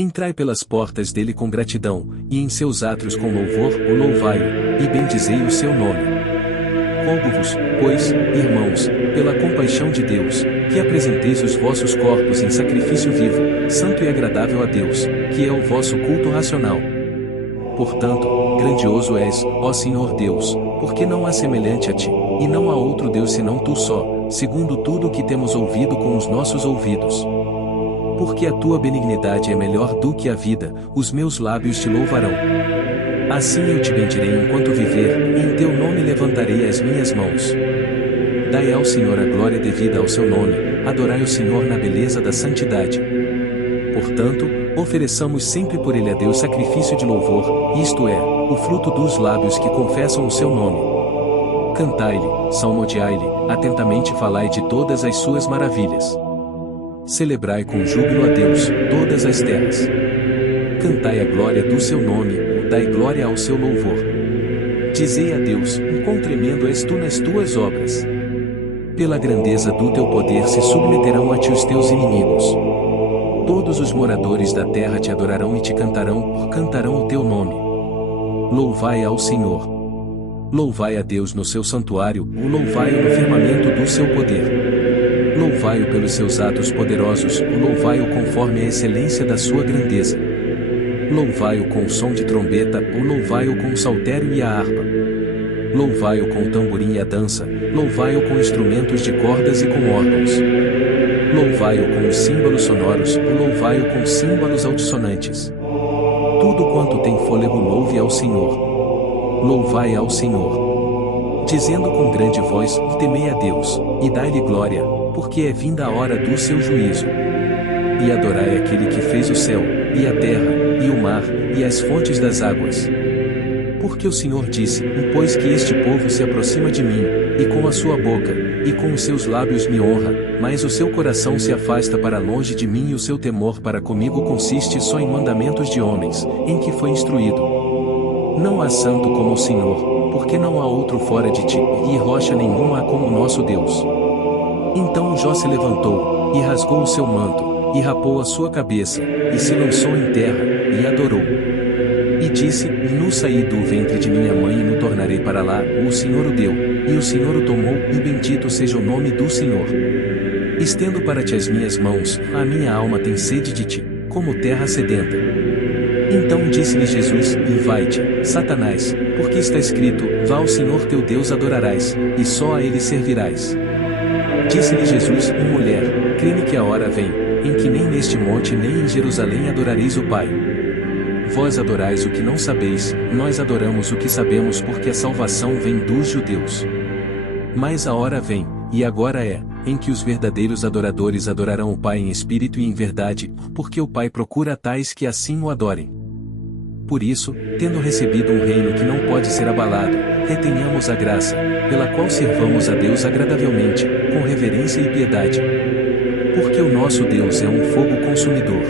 Entrai pelas portas dele com gratidão, e em seus átrios com louvor o louvai-o, e bendizei o seu nome. Rogo-vos, pois, irmãos, pela compaixão de Deus, que apresenteis os vossos corpos em sacrifício vivo, santo e agradável a Deus, que é o vosso culto racional. Portanto, grandioso és, ó Senhor Deus, porque não há semelhante a ti, e não há outro Deus senão tu só, segundo tudo o que temos ouvido com os nossos ouvidos. Porque a tua benignidade é melhor do que a vida, os meus lábios te louvarão. Assim eu te bendirei enquanto viver, e em teu nome levantarei as minhas mãos. Dai ao Senhor a glória devida ao seu nome, adorai o Senhor na beleza da santidade. Portanto, ofereçamos sempre por ele a Deus sacrifício de louvor, isto é, o fruto dos lábios que confessam o seu nome. Cantai-lhe, salmodiai-lhe, atentamente falai de todas as suas maravilhas. Celebrai com júbilo a Deus, todas as terras. Cantai a glória do seu nome, dai glória ao seu louvor. Dizei a Deus, quão tremendo és tu nas tuas obras. Pela grandeza do teu poder se submeterão a ti os teus inimigos. Todos os moradores da terra te adorarão e te cantarão o teu nome. Louvai ao Senhor. Louvai a Deus no seu santuário, o louvai-o no firmamento do seu poder. Louvai-o pelos seus atos poderosos, louvai-o conforme a excelência da sua grandeza. Louvai-o com o som de trombeta, louvai-o com o saltério e a harpa. Louvai-o com o tamborim e a dança, louvai-o com instrumentos de cordas e com órgãos. Louvai-o com os símbolos sonoros, louvai-o com símbolos altissonantes. Tudo quanto tem fôlego louve ao Senhor. Louvai ao Senhor. Dizendo com grande voz, temei a Deus, e dai-lhe glória, porque é vinda a hora do seu juízo. E adorai aquele que fez o céu, e a terra, e o mar, e as fontes das águas. Porque o Senhor disse, pois que este povo se aproxima de mim, e com a sua boca, e com os seus lábios me honra, mas o seu coração se afasta para longe de mim e o seu temor para comigo consiste só em mandamentos de homens, em que foi instruído. Não há santo como o Senhor, porque não há outro fora de ti, e rocha nenhuma há como o nosso Deus. Então Jó se levantou, e rasgou o seu manto, e rapou a sua cabeça, e se lançou em terra, e adorou. E disse, nu saí do ventre de minha mãe e no tornarei para lá, o Senhor o deu, e o Senhor o tomou, e bendito seja o nome do Senhor. Estendo para ti as minhas mãos, a minha alma tem sede de ti, como terra sedenta. Então disse-lhe Jesus, vai-te, Satanás, porque está escrito, vá ao Senhor teu Deus adorarás, e só a ele servirás. Disse-lhe Jesus, mulher, crê-me que a hora vem, em que nem neste monte nem em Jerusalém adorareis o Pai. Vós adorais o que não sabeis, nós adoramos o que sabemos porque a salvação vem dos judeus. Mas a hora vem, e agora é, em que os verdadeiros adoradores adorarão o Pai em espírito e em verdade, porque o Pai procura tais que assim o adorem. Por isso, tendo recebido um reino que não pode ser abalado, retenhamos a graça, pela qual servamos a Deus agradavelmente, com reverência e piedade. Porque o nosso Deus é um fogo consumidor.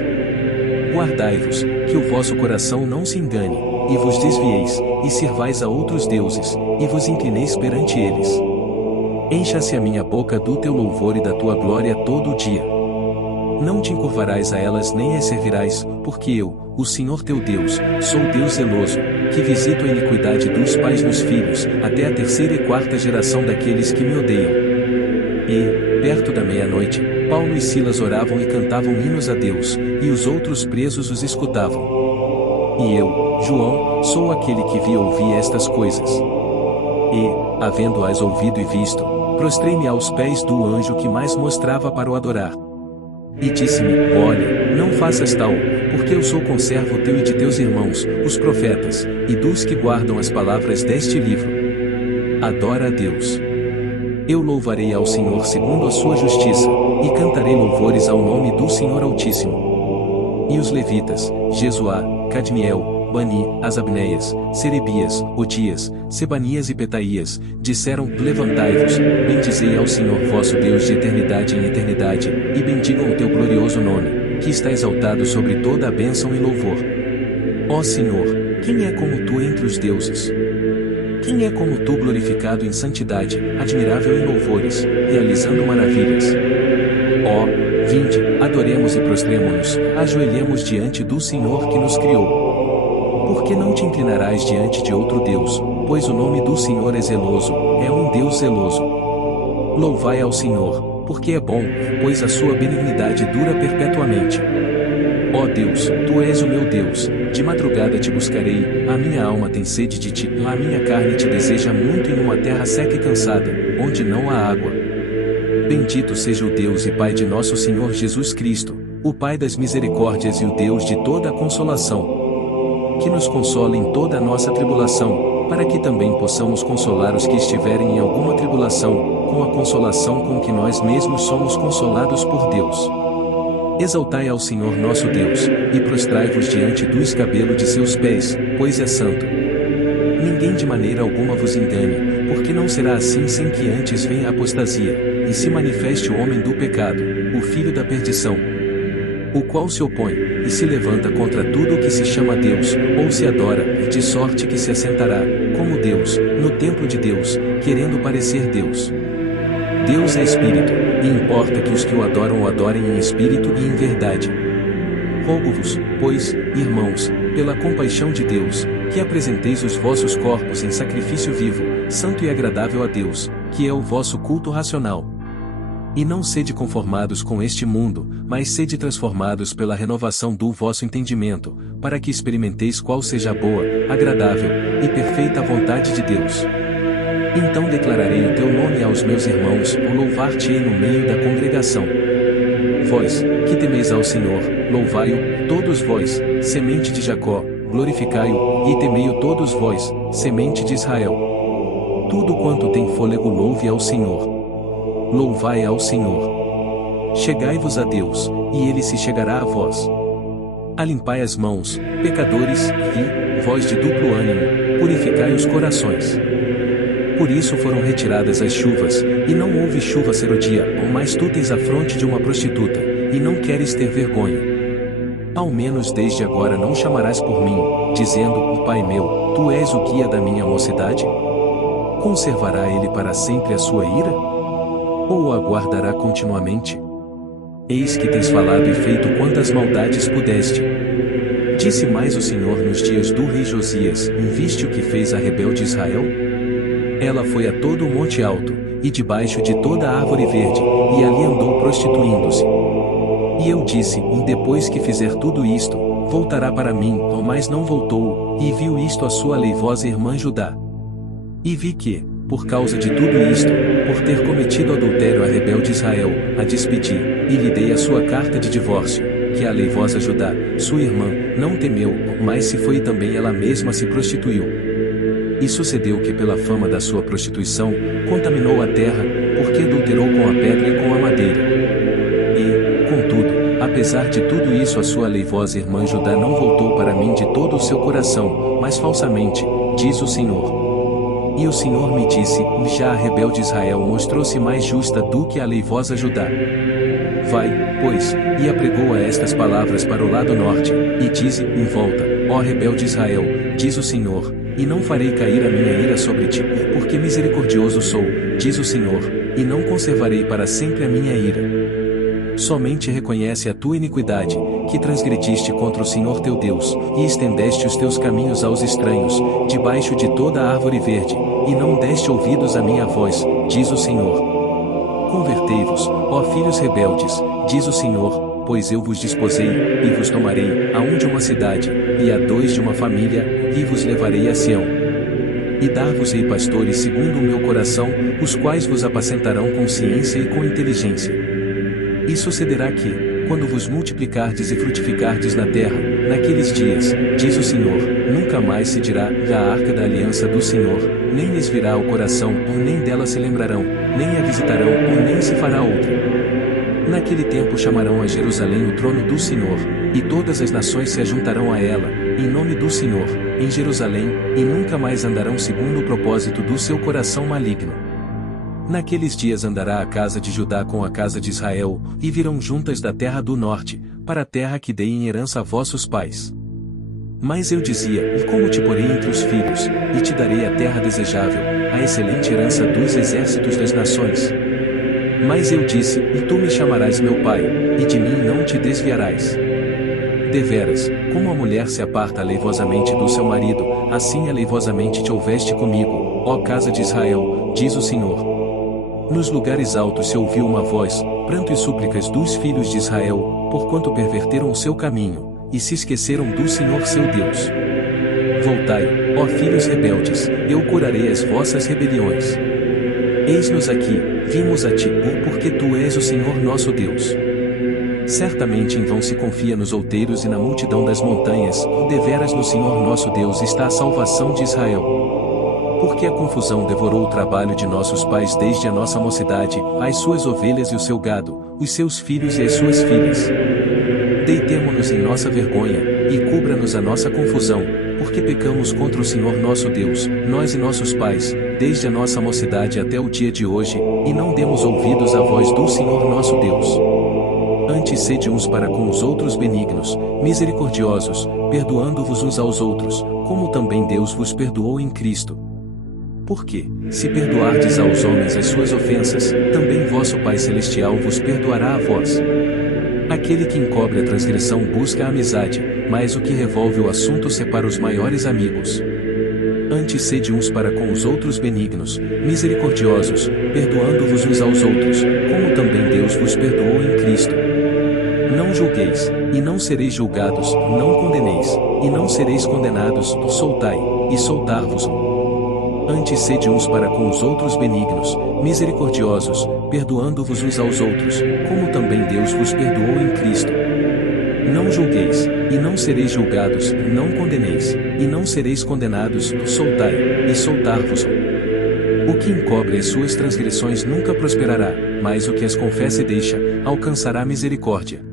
Guardai-vos, que o vosso coração não se engane, e vos desvieis, e sirvais a outros deuses, e vos inclineis perante eles. Encha-se a minha boca do teu louvor e da tua glória todo o dia. Não te encurvarás a elas nem as servirás, porque eu, o Senhor teu Deus, sou Deus zeloso, que visito a iniquidade dos pais nos filhos, até a 3ª e 4ª geração daqueles que me odeiam. E, perto da meia-noite, Paulo e Silas oravam e cantavam hinos a Deus, e os outros presos os escutavam. E eu, João, sou aquele que vi e ouvi estas coisas. E, havendo-as ouvido e visto, prostrei-me aos pés do anjo que mais mostrava para o adorar. E disse-me, olha, não faças tal, porque eu sou conservo teu e de teus irmãos, os profetas, e dos que guardam as palavras deste livro. Adora a Deus. Eu louvarei ao Senhor segundo a sua justiça, e cantarei louvores ao nome do Senhor Altíssimo. E os levitas, Jesuá, Cadmiel, Bani, Asabneias, Serebias, Odias, Sebanias e Petaías, disseram, levantai-vos, bendizei ao Senhor vosso Deus de eternidade em eternidade, e bendigam o teu glorioso nome, que está exaltado sobre toda a bênção e louvor. Ó Senhor, quem é como tu entre os deuses? Quem é como tu glorificado em santidade, admirável em louvores, realizando maravilhas? Ó, vinde, adoremos e prostremo-nos, ajoelhemos diante do Senhor que nos criou. Porque não te inclinarás diante de outro Deus, pois o nome do Senhor é zeloso, é um Deus zeloso. Louvai ao Senhor, porque é bom, pois a sua benignidade dura perpetuamente. Ó Deus, Tu és o meu Deus, de madrugada te buscarei, a minha alma tem sede de Ti, a minha carne te deseja muito em uma terra seca e cansada, onde não há água. Bendito seja o Deus e Pai de nosso Senhor Jesus Cristo, o Pai das misericórdias e o Deus de toda a consolação. Que nos console em toda a nossa tribulação, para que também possamos consolar os que estiverem em alguma tribulação, com a consolação com que nós mesmos somos consolados por Deus. Exaltai ao Senhor nosso Deus, e prostrai-vos diante do escabelo de seus pés, pois é santo. Ninguém de maneira alguma vos engane, porque não será assim sem que antes venha a apostasia, e se manifeste o homem do pecado, o filho da perdição, o qual se opõe, e se levanta contra tudo o que se chama Deus, ou se adora, de sorte que se assentará, como Deus, no templo de Deus, querendo parecer Deus. Deus é Espírito, e importa que os que o adoram o adorem em espírito e em verdade. Rogo-vos, pois, irmãos, pela compaixão de Deus, que apresenteis os vossos corpos em sacrifício vivo, santo e agradável a Deus, que é o vosso culto racional. E não sede conformados com este mundo, mas sede transformados pela renovação do vosso entendimento, para que experimenteis qual seja a boa, agradável e perfeita vontade de Deus. Então declararei o teu nome aos meus irmãos, ou louvar-te-ei no meio da congregação. Vós, que temeis ao Senhor, louvai-o, todos vós, semente de Jacó, glorificai-o, e temei-o todos vós, semente de Israel. Tudo quanto tem fôlego louve ao Senhor. Louvai ao Senhor. Chegai-vos a Deus, e Ele se chegará a vós. Alimpai as mãos, pecadores, e, vós de duplo ânimo, purificai os corações. Por isso foram retiradas as chuvas, e não houve chuva serodia, mas tu tens a fronte de uma prostituta, e não queres ter vergonha. Ao menos desde agora não chamarás por mim, dizendo, Pai meu, tu és o guia da minha mocidade? Conservará ele para sempre a sua ira? Ou o aguardará continuamente? Eis que tens falado e feito quantas maldades pudeste. Disse mais o Senhor nos dias do rei Josias, viste o que fez a rebelde Israel? Ela foi a todo o monte alto, e debaixo de toda a árvore verde, e ali andou prostituindo-se. E eu disse, depois que fizer tudo isto, voltará para mim, mas não voltou, e viu isto a sua leivosa irmã Judá. E vi que, por causa de tudo isto, por ter cometido adultério a rebelde Israel, a despedi, e lhe dei a sua carta de divórcio, que a leivosa Judá, sua irmã, não temeu, mas se foi também ela mesma se prostituiu. E sucedeu que pela fama da sua prostituição, contaminou a terra, porque adulterou com a pedra e com a madeira. E, contudo, apesar de tudo isso a sua leivosa irmã Judá não voltou para mim de todo o seu coração, mas falsamente, diz o Senhor. E o Senhor me disse, já a rebelde Israel mostrou-se mais justa do que a leivosa Judá. Vai, pois, e apregoa estas palavras para o lado norte, e dize, em volta, ó rebelde Israel, diz o Senhor, e não farei cair a minha ira sobre ti, porque misericordioso sou, diz o Senhor, e não conservarei para sempre a minha ira. Somente reconhece a tua iniquidade, que transgrediste contra o Senhor teu Deus, e estendeste os teus caminhos aos estranhos, debaixo de toda a árvore verde, e não deste ouvidos à minha voz, diz o Senhor. Convertei-vos, ó filhos rebeldes, diz o Senhor, pois eu vos desposei, e vos tomarei, a um de uma cidade, e a dois de uma família, e vos levarei a Sião. E dar-vos-ei pastores segundo o meu coração, os quais vos apacentarão com ciência e com inteligência. E sucederá que, quando vos multiplicardes e frutificardes na terra, naqueles dias, diz o Senhor, nunca mais se dirá, a arca da aliança do Senhor, nem lhes virá ao coração, nem dela se lembrarão, nem a visitarão, nem se fará outra. Naquele tempo chamarão a Jerusalém o trono do Senhor, e todas as nações se ajuntarão a ela, em nome do Senhor, em Jerusalém, e nunca mais andarão segundo o propósito do seu coração maligno. Naqueles dias andará a casa de Judá com a casa de Israel, e virão juntas da terra do norte, para a terra que dei em herança a vossos pais. Mas eu dizia, e como te porei entre os filhos, e te darei a terra desejável, a excelente herança dos exércitos das nações. Mas eu disse, e tu me chamarás meu pai, e de mim não te desviarás. Deveras, como a mulher se aparta aleivosamente do seu marido, assim aleivosamente te houveste comigo, ó casa de Israel, diz o Senhor. Nos lugares altos se ouviu uma voz, pranto e súplicas dos filhos de Israel, porquanto perverteram o seu caminho, e se esqueceram do Senhor seu Deus. Voltai, ó filhos rebeldes, eu curarei as vossas rebeliões. Eis-nos aqui, vimos a ti, porque tu és o Senhor nosso Deus. Certamente em vão se confia nos outeiros e na multidão das montanhas, deveras no Senhor nosso Deus está a salvação de Israel. Porque a confusão devorou o trabalho de nossos pais desde a nossa mocidade, as suas ovelhas e o seu gado, os seus filhos e as suas filhas. Deitemo-nos em nossa vergonha, e cubra-nos a nossa confusão, porque pecamos contra o Senhor nosso Deus, nós e nossos pais, desde a nossa mocidade até o dia de hoje, e não demos ouvidos à voz do Senhor nosso Deus. Antes sede uns para com os outros benignos, misericordiosos, perdoando-vos uns aos outros, como também Deus vos perdoou em Cristo. Porque, se perdoardes aos homens as suas ofensas, também vosso Pai Celestial vos perdoará a vós. Aquele que encobre a transgressão busca a amizade, mas o que revolve o assunto separa os maiores amigos. Antes sede uns para com os outros benignos, misericordiosos, perdoando-vos uns aos outros, como também Deus vos perdoou em Cristo. Não julgueis, e não sereis julgados, não condeneis, e não sereis condenados, soltai, e soltar-vos-on. Antes sede uns para com os outros benignos, misericordiosos, perdoando-vos uns aos outros, como também Deus vos perdoou em Cristo. Não julgueis, e não sereis julgados, não condeneis, e não sereis condenados, soltai, e soltar-vos-on. O que encobre as suas transgressões nunca prosperará, mas o que as confessa e deixa, alcançará misericórdia.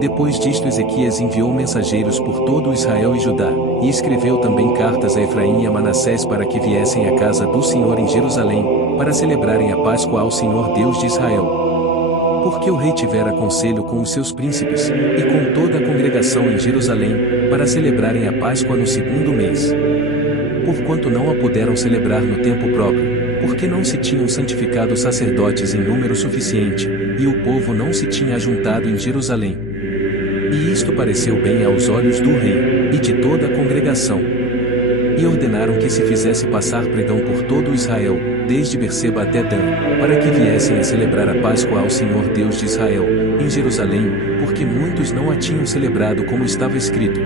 Depois disto Ezequias enviou mensageiros por todo o Israel e Judá, e escreveu também cartas a Efraim e a Manassés para que viessem à casa do Senhor em Jerusalém, para celebrarem a Páscoa ao Senhor Deus de Israel. Porque o rei tivera conselho com os seus príncipes, e com toda a congregação em Jerusalém, para celebrarem a Páscoa no 2º mês. Porquanto não a puderam celebrar no tempo próprio, porque não se tinham santificado sacerdotes em número suficiente, e o povo não se tinha ajuntado em Jerusalém. E isto pareceu bem aos olhos do rei, e de toda a congregação. E ordenaram que se fizesse passar pregão por todo Israel, desde Berseba até Dan, para que viessem a celebrar a Páscoa ao Senhor Deus de Israel, em Jerusalém, porque muitos não a tinham celebrado como estava escrito.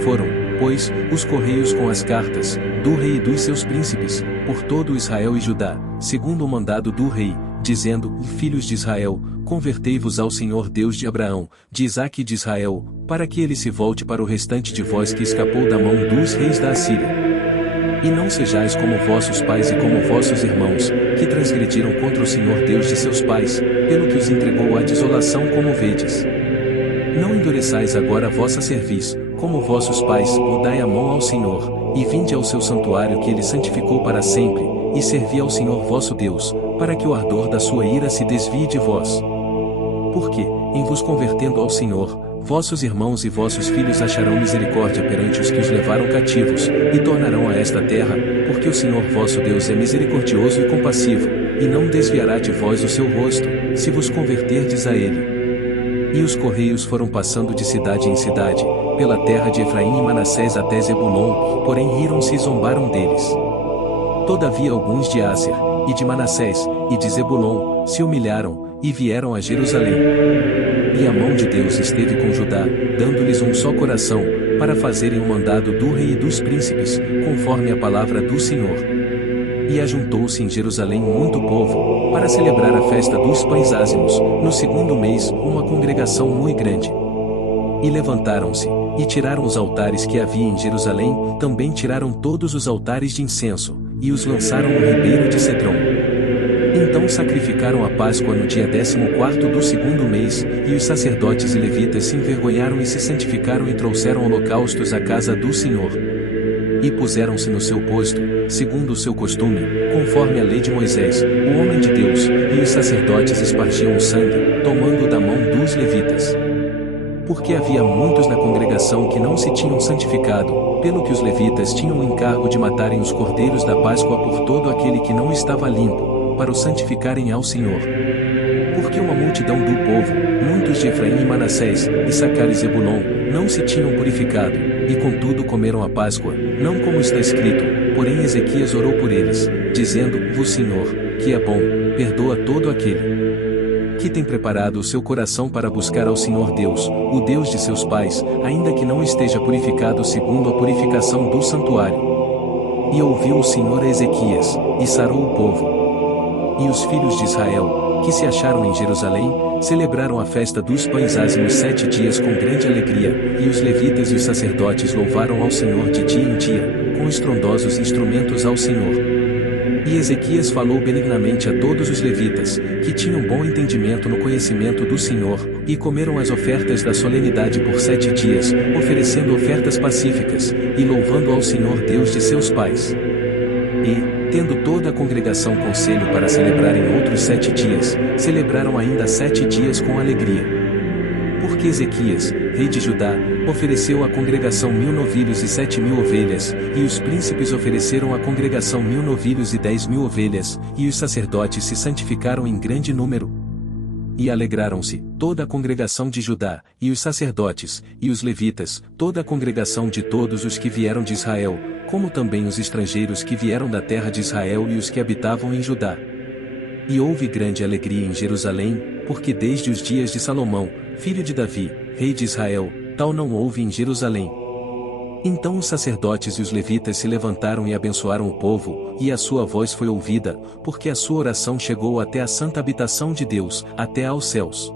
Foram, pois, os correios com as cartas, do rei e dos seus príncipes, por todo Israel e Judá, segundo o mandado do rei, dizendo, filhos de Israel, convertei-vos ao Senhor Deus de Abraão, de Isaque e de Israel, para que ele se volte para o restante de vós que escapou da mão dos reis da Assíria. E não sejais como vossos pais e como vossos irmãos, que transgrediram contra o Senhor Deus de seus pais, pelo que os entregou à desolação como vedes. Não endureçais agora a vossa cerviz, como vossos pais, dai a mão ao Senhor, e vinde ao seu santuário que ele santificou para sempre, e servi ao Senhor vosso Deus, para que o ardor da sua ira se desvie de vós. Porque, em vos convertendo ao Senhor, vossos irmãos e vossos filhos acharão misericórdia perante os que os levaram cativos, e tornarão a esta terra, porque o Senhor vosso Deus é misericordioso e compassivo, e não desviará de vós o seu rosto, se vos converterdes a ele. E os correios foram passando de cidade em cidade, pela terra de Efraim e Manassés até Zebulon, porém riram-se e zombaram deles. Todavia alguns de Asser, e de Manassés, e de Zebulon, se humilharam, e vieram a Jerusalém. E a mão de Deus esteve com Judá, dando-lhes um só coração, para fazerem o mandado do rei e dos príncipes, conforme a palavra do Senhor. E ajuntou-se em Jerusalém muito povo, para celebrar a festa dos pães ázimos, no 2º mês, uma congregação muito grande. E levantaram-se, e tiraram os altares que havia em Jerusalém, também tiraram todos os altares de incenso, e os lançaram no ribeiro de Cedron. Então sacrificaram a Páscoa no dia 14º do 2º mês, e os sacerdotes e levitas se envergonharam e se santificaram e trouxeram holocaustos à casa do Senhor. E puseram-se no seu posto, segundo o seu costume, conforme a lei de Moisés, o homem de Deus, e os sacerdotes espargiam o sangue, tomando da mão dos levitas. Porque havia muitos na congregação que não se tinham santificado, pelo que os levitas tinham o encargo de matarem os cordeiros da Páscoa por todo aquele que não estava limpo, para o santificarem ao Senhor. Porque uma multidão do povo, muitos de Efraim e Manassés, Issacar e Zebulon, não se tinham purificado, e contudo comeram a Páscoa, não como está escrito, porém Ezequias orou por eles, dizendo: O Senhor, que é bom, perdoa todo aquele que tem preparado o seu coração para buscar ao Senhor Deus, o Deus de seus pais, ainda que não esteja purificado segundo a purificação do santuário. E ouviu o Senhor a Ezequias, e sarou o povo. E os filhos de Israel, que se acharam em Jerusalém, celebraram a festa dos pães ázimos 7 dias com grande alegria, e os levitas e os sacerdotes louvaram ao Senhor de dia em dia, com estrondosos instrumentos ao Senhor. E Ezequias falou benignamente a todos os levitas, que tinham bom entendimento no conhecimento do Senhor, e comeram as ofertas da solenidade por 7 dias, oferecendo ofertas pacíficas, e louvando ao Senhor Deus de seus pais. E, tendo toda a congregação conselho para celebrarem outros 7 dias, celebraram ainda 7 dias com alegria. Porque Ezequias, rei de Judá, ofereceu à congregação 1000 novilhos e 7.000 ovelhas, e os príncipes ofereceram à congregação 1000 novilhos e 10.000 ovelhas, e os sacerdotes se santificaram em grande número. E alegraram-se, toda a congregação de Judá, e os sacerdotes, e os levitas, toda a congregação de todos os que vieram de Israel, como também os estrangeiros que vieram da terra de Israel e os que habitavam em Judá. E houve grande alegria em Jerusalém, porque desde os dias de Salomão, filho de Davi, rei de Israel, tal não houve em Jerusalém. Então os sacerdotes e os levitas se levantaram e abençoaram o povo, e a sua voz foi ouvida, porque a sua oração chegou até a santa habitação de Deus, até aos céus.